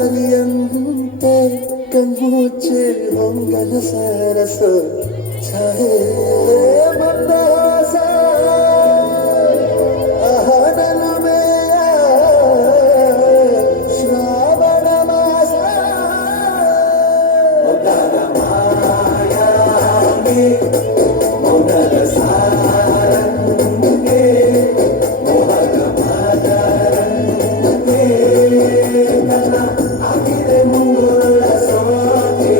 ಗಾಂಧಾರಿಯಂತೆ ಕಣ್ಮುಚ್ಚೆ ಹೊಂಗಲ ಸರಸ ಛಾಯೆ ಮಂದಹಾಸ ಅಹನಲುಮೆಯ ಶ್ರಾವಣ ಮಾಸ ಮೊದಲ ಮಾಯಾಗೆ ಮೊದಲ ಸಾರಂಗೆ ಮೊದಲ ಮಾದರಂಗೆ ನನ್ನ ಆಗಿದೆ ಮುಂಗುರುಳ ಸೋಕೆ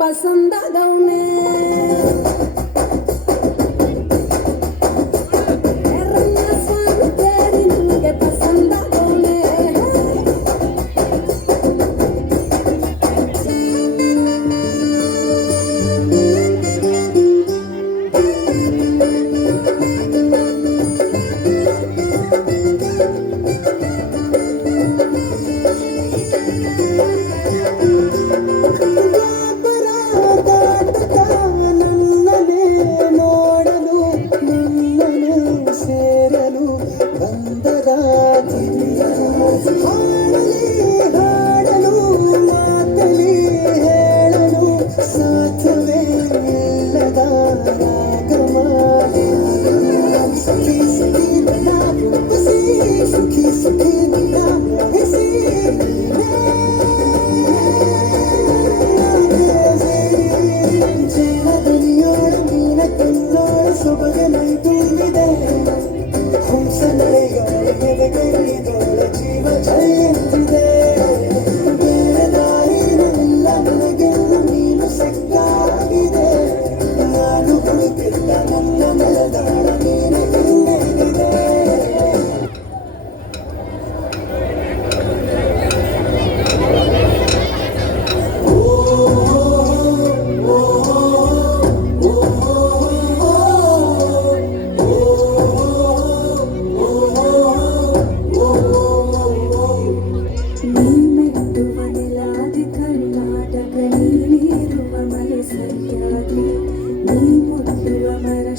ಪಸಂದಾದವನೇ ಸ್ವಾಮಿ ತೇರಿ ನನಗೆ ಪಸಂದಾದವನೇ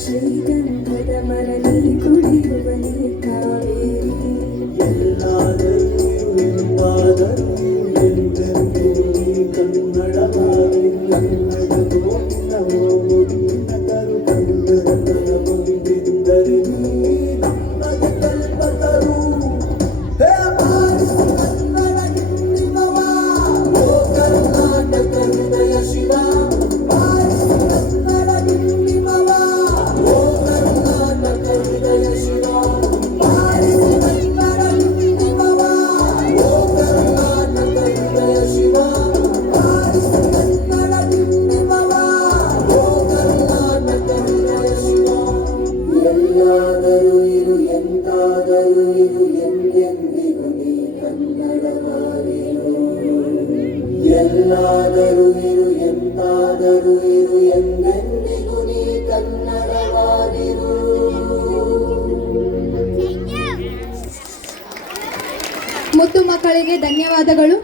ಶ್ರೀಗಂಧದ ಮರಳಿ ಕುಡಿಯುವ ನೀ ಕಾವೇರಿ ಎಲ್ಲಾದರೂ ಕನ್ನಡ ಕನ್ನಡದೋ ನಮೋ ನಗರು ಕನ್ನಡ ಬಂದಿದ್ದರೆ ನಮ್ಮದ ಕಲ್ಪತರು ಕನ್ನಡ ನಿಮ್ಮವ ಓ ಕರ್ನಾಟಕ ಹೃದಯ ಶಿವ ಎಲ್ಲಾದರೂ ಇರು ಎಂತಾದರೂ ಇರು ಎಂದೆಂದಿಗೂ ನೀ ಕನ್ನಡವಾಗಿರು ಎಲ್ಲಾದರೂ ಇರು ಎಂತಾದರೂ ಇರು ಎಂದೆಂದಿಗೂ ನೀ ಕನ್ನಡವಾಗಿರು. ಮುದ್ದು ಮಕ್ಕಳಿಗೆ ಧನ್ಯವಾದಗಳು.